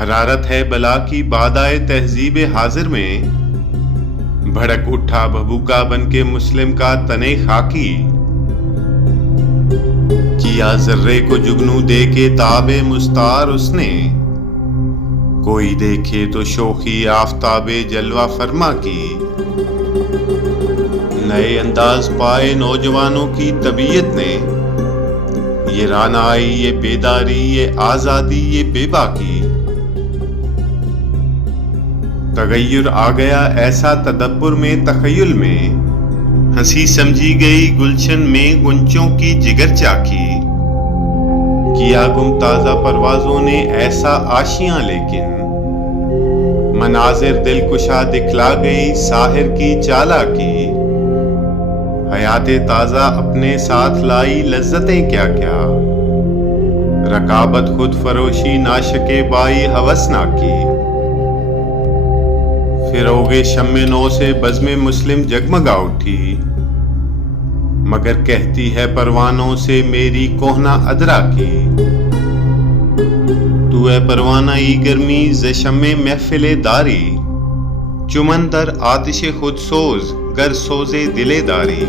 حرارت ہے بلا کی بادائے تہذیب حاضر میں، بھڑک اٹھا بھبوکا بن کے مسلم کا تنے خاکی، کیا ذرے کو جگنو دے کے تاب مستار اس نے، کوئی دیکھے تو شوخی آفتاب جلوہ فرما کی، نئے انداز پائے نوجوانوں کی طبیعت نے، یہ رانائی، یہ بیداری، یہ آزادی، یہ بے باکی، تغیر آ گیا ایسا تدبر میں تخیل میں، ہنسی سمجھی گئی گلشن میں گنچوں کی جگر چاکی، کیا گم تازہ پروازوں نے ایسا آشیاں لیکن، مناظر دل کشا دکھلا گئی ساحر کی چالاکی، حیات تازہ اپنے ساتھ لائی لذتیں کیا کیا، رکابت خود فروشی ناشک بائی ہوس نہ کی، فروغ شم نو سے بزم مسلم جگمگا اٹھی، مگر کہتی ہے پروانوں سے میری کوہنا ادرا کی، تو اے پروانہ ای گرمی ز شم محفل داری، چمن در آتش خود سوز گر سوز دل داری۔